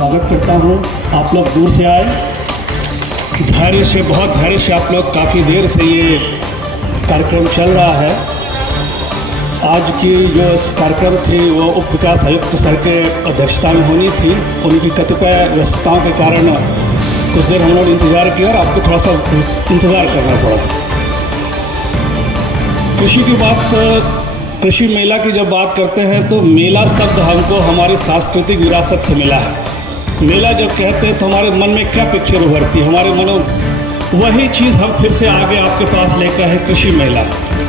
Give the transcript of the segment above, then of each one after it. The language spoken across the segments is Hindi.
स्वागत करता हूँ। आप लोग दूर से आए, धैर्य से, बहुत धैर्य से आप लोग, काफ़ी देर से ये कार्यक्रम चल रहा है। आज की जो कार्यक्रम थी वो उप विकास आयुक्त सर के अध्यक्षता में होनी थी। उनकी कतिपय व्यस्तताओं के कारण कुछ देर हम लोग इंतज़ार किया और आपको थोड़ा सा इंतज़ार करना पड़ा। कृषि की बात, कृषि मेला की जब बात करते हैं तो मेला शब्द हमको हमारी सांस्कृतिक विरासत से मिला है। मेला जब कहते हैं तो हमारे मन में क्या पिक्चर उभरती है, हमारे मनों वही चीज़ हम फिर से आगे आपके पास लेकर है। कृषि मेला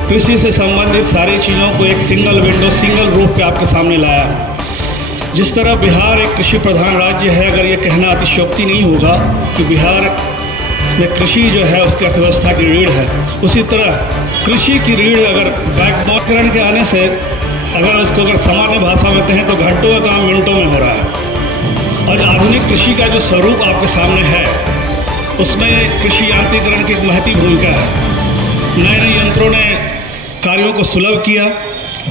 कृषि से संबंधित सारी चीज़ों को एक सिंगल विंडो, सिंगल रूप पे आपके सामने लाया। जिस तरह बिहार एक कृषि प्रधान राज्य है, अगर ये कहना अतिशयोक्ति नहीं होगा कि बिहार में कृषि जो है उसकी अर्थव्यवस्था की रीढ़ है, उसी तरह कृषि की रीढ़ अगर बैकबोन के आने से अगर उसको अगर सामान्य भाषा में कहें तो घंटों का काम मिनटों में हो रहा है। और आधुनिक कृषि का जो स्वरूप आपके सामने है उसमें कृषि यांत्रिकरण की एक महती भूमिका है। नए नए यंत्रों ने कार्यों को सुलभ किया,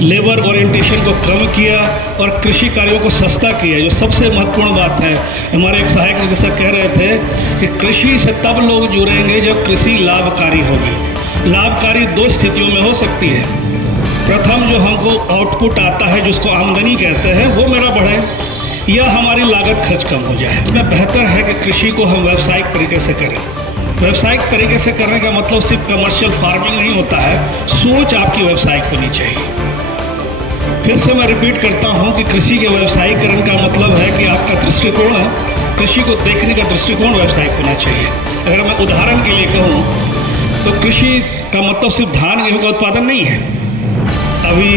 लेबर ओरिएंटेशन को कम किया और कृषि कार्यों को सस्ता किया। जो सबसे महत्वपूर्ण बात है, हमारे एक सहायक निदेशक कह रहे थे कि कृषि से तब लोग जुड़ेंगे जब कृषि लाभकारी होगी। लाभकारी दो स्थितियों में हो सकती है। प्रथम, जो हमको आउटपुट आता है जिसको आमदनी कहते हैं वो मेरा बढ़े, या हमारी लागत खर्च कम हो जाए। इसमें बेहतर है कि कृषि को हम व्यावसायिक तरीके से करें। व्यावसायिक तरीके से करने का मतलब सिर्फ कमर्शियल फार्मिंग नहीं होता है, सोच आपकी व्यावसायिक होनी चाहिए। फिर से मैं रिपीट करता हूँ कि कृषि के व्यावसायीकरण का मतलब है कि आपका दृष्टिकोण, कृषि को देखने का दृष्टिकोण व्यावसायिक होना चाहिए। अगर मैं उदाहरण के लिए कहूँ तो कृषि का मतलब सिर्फ धान गेहूँ का उत्पादन नहीं है। अभी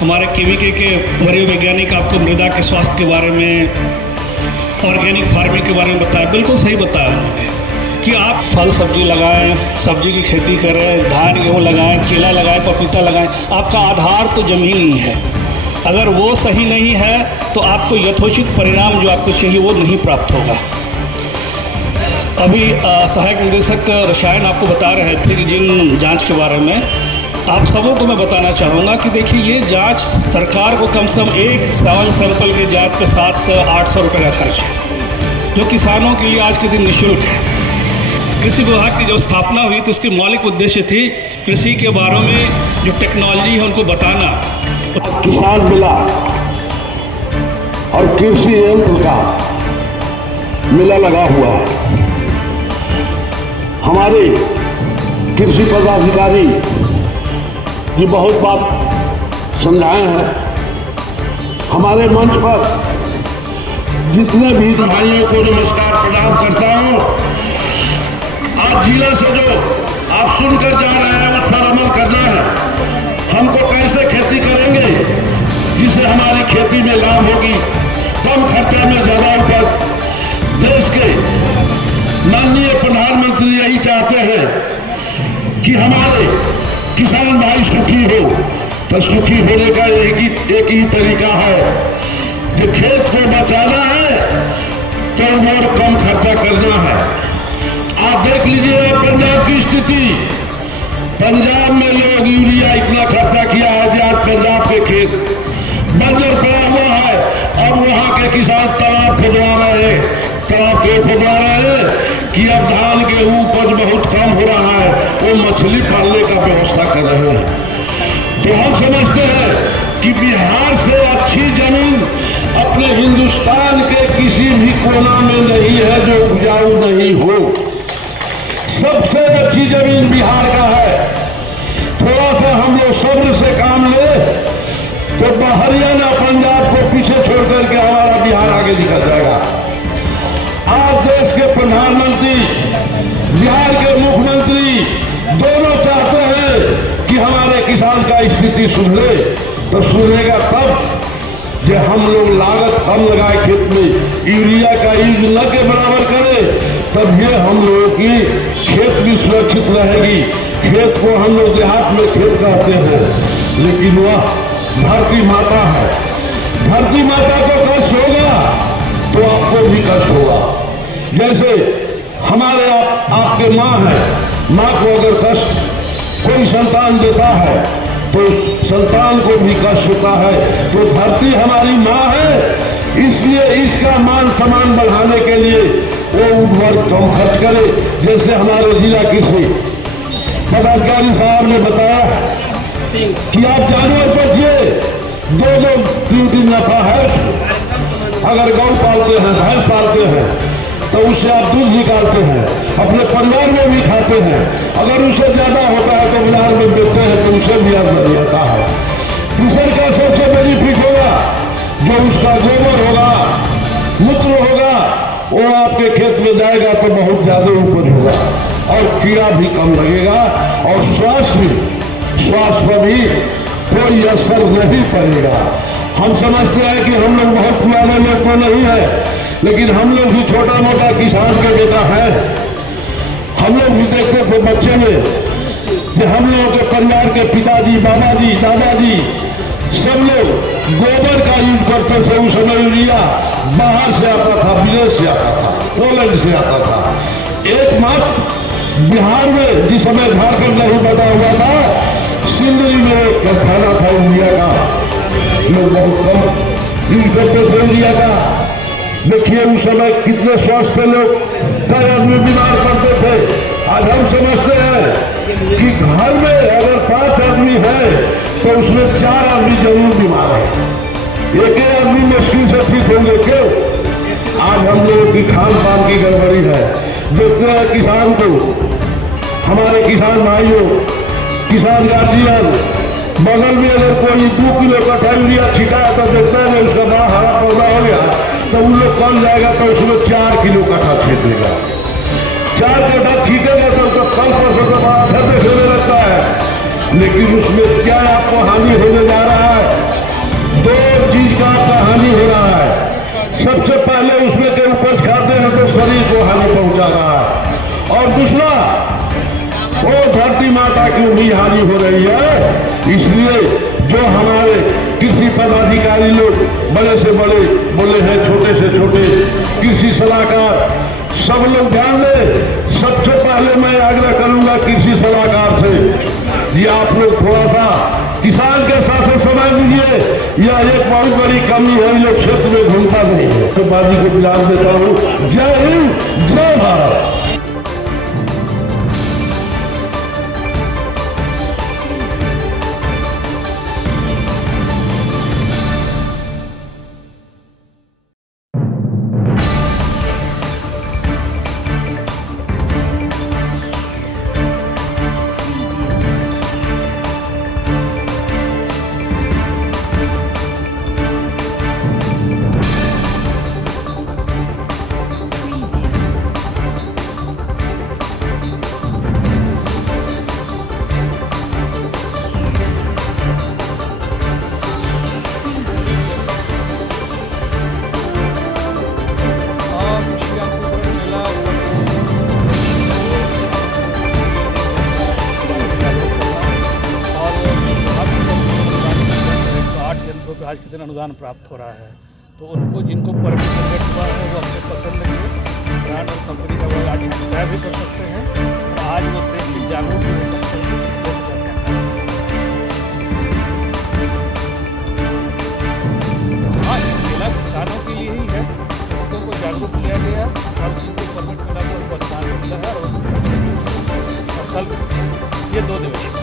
हमारे केवीके के वरीय वैज्ञानिक आपको मृदा के स्वास्थ्य के बारे में, ऑर्गेनिक फार्मिंग के बारे में बताया, बिल्कुल सही बताया उन्होंने कि आप फल सब्जी लगाएं, सब्जी की खेती करें, धान गेहूँ लगाएं, केला लगाएं, पपीता लगाएं। आपका आधार तो जमीन ही है। अगर वो सही नहीं है तो आपको यथोचित परिणाम जो आपको चाहिए वो नहीं प्राप्त होगा। अभी सहायक निदेशक रसायन आपको बता रहे थे कि जिन जांच के बारे में, आप सबों को मैं बताना चाहूँगा कि देखिए ये जांच सरकार को कम से कम एक सैंपल के जांच पे 700-800 रुपये का खर्च है, जो किसानों के लिए आज के दिन निःशुल्क है। कृषि विभाग की जब स्थापना हुई तो उसकी मौलिक उद्देश्य थी कृषि के बारे में जो टेक्नोलॉजी है उनको बताना। किसान मिला और कृषि यंत्र का मेला लगा हुआ है। हमारे कृषि पदाधिकारी ये बहुत बात समझाए हैं। हमारे मंच पर जितने भी भाइयों को नमस्कार प्रणाम करता हूँ। आज जिले से जो आप सुनकर जा रहे हैं उस पर अमल करना है। हमको कैसे खेती करेंगे जिससे हमारी खेती में लाभ होगी, कम खर्चे में ज्यादा उपज। देश के माननीय प्रधानमंत्री यही चाहते हैं कि हमारे किसान भाई सुखी हो। तो सुखी होने का एक ही तरीका है कि खेत को बचाना है तो और कम खर्चा करना है। आप देख लीजिए पंजाब की स्थिति। पंजाब में लोग यूरिया इतना खर्चा किया है कि आज पंजाब के खेत बंजर पड़ा हुआ है। अब वहां के किसान तालाब खुदवा रहे हैं। तालाब क्यों खुदवा रहे हैं कि अब धान के उपज बहुत कम हो रहा है, वो मछली पालने का व्यवस्था कर रहे हैं। तो हम समझते हैं कि बिहार से अच्छी जमीन अपने हिंदुस्तान के किसी भी कोना में नहीं है जो उपजाऊ नहीं हो। सबसे अच्छी जमीन बिहार का है। थोड़ा सा हम लोग सब्र से काम ले तो हरियाणा पंजाब को पीछे छोड़ करके हमारा बिहार आगे निकल जाएगा। आज देश के प्रधानमंत्री, बिहार के मुख्यमंत्री दोनों चाहते हैं कि हमारे किसान का स्थिति सुन ले। तो सुनेगा तब जब हम लोग लागत कम लगाए, खेत में यूरिया का यूज न के बराबर करें, तब ये हम लोगों की खेत भी सुरक्षित रहेगी। खेत को हम लोग देहात में खेत कहते हैं, लेकिन वह धरती माता है। धरती माता को कष्ट होगा तो आपको भी कष्ट होगा। जैसे हमारे आपके माँ है, माँ को अगर कष्ट कोई संतान देता है तो संतान को भी कष्ट होता है। तो धरती हमारी माँ है, इसलिए इसका मान सम्मान बढ़ाने के लिए वो उर्वरक कम खर्च करे। जैसे हमारे जिला कृषि पदाधिकारी साहब ने बताया कि आप जानवर बेचिए, 2-2, 3-3 नफा है। अगर गौ पालते हैं, भैंस पालते हैं, तो उससे आप दूध निकालते हैं, अपने परिवार में भी खाते हैं। अगर उससे ज्यादा होता है तो बाजार में बेचते हैं, तो उसे भी आमदनी होता है। तीसरे का सबसे बेनिफिट होगा, जो उसका गोबर होगा, मूत्र होगा, वो आपके खेत में जाएगा तो बहुत ज्यादा उपज होगा और कीड़ा भी कम लगेगा और स्वास्थ्य पर भी कोई असर नहीं पड़ेगा। हम समझते हैं कि हम लोग बहुत पुराने लोग तो नहीं है, लेकिन हम लोग भी छोटा मोटा किसान का बेटा है। हम लोग भी देखते थे बच्चे में कि हम लोगों के परिवार के पिताजी, बाबा जी, दादाजी सब लोग गोबर का यूज करते थे। उस समय यूरिया बाहर से आता था, विदेश से आता था, पोलैंड से आता था। एकमात्र बिहार में जिस समय झारखंड नहीं बना हुआ था, सिंदरी में एक कारखाना था यूरिया का, लोग बहुत कम यूज करते थे यूरिया का। देखिए उस समय कितने स्वस्थ थे लोग, कई आदमी बीमार पड़ते थे। आज हम समझते हैं कि घर में अगर 5 आदमी है तो उसमें 4 आदमी जरूर बीमार है, एक आदमी मुश्किल से ठीक होंगे। क्यों? आज हम लोगों की खान पान की गड़बड़ी है। देखते हैं किसान को, हमारे किसान भाइयों, किसान गार्जियन, बगल में अगर कोई 2 किलो कट्ठा यूरिया छिटा तो देखते हैं उसका बड़ा हरा पौधा हो गया तो उन लोग कल जाएगा तो उसमें 4 किलो कट्ठा छीटेगा। 4 कट्ठा छीटेगा तो उसका कल परसों का बड़ा अच्छा देखने लगता है, लेकिन उसमें क्या आपको हानि होने जा रहा है? 2 चीज का आपका हानि हो रहा है। सबसे पहले उसमें के उपज खाते हैं तो शरीर को हानि पहुंचा रहा है, और दूसरा वो धरती माता की भी हानि हो रही है। इसलिए जो हमारे कृषि पदाधिकारी लोग बड़े से बड़े बोले हैं, छोटे से छोटे कृषि सलाहकार, सब लोग ध्यान दें। सबसे पहले मैं आग्रह करूंगा कृषि सलाहकार से, ये आप लोग थोड़ा सा किसान के साथ समय दीजिए। यह एक बहुत बड़ी कमी है, लोग क्षेत्र में घूमता नहीं है। तो बाजी को विराम देता हूँ। जय हिंद, जय भारत। आज के दिन अनुदान प्राप्त हो रहा है, तो उनको जिनको परमिट जनरेट हुआ है वो अपने पसंद के ब्रांड और कंपनी का वो आइडेंटिफाई भी कर सकते हैं और आज वो देश की जागरूक भी हो सकते हैं। हाँ, ये मेला किसानों के लिए ही है, किसानों को जागरूक किया गया और जिनको परमिट मिला तो उनको अनुदान मिला है और कल ये 2 दिवसीय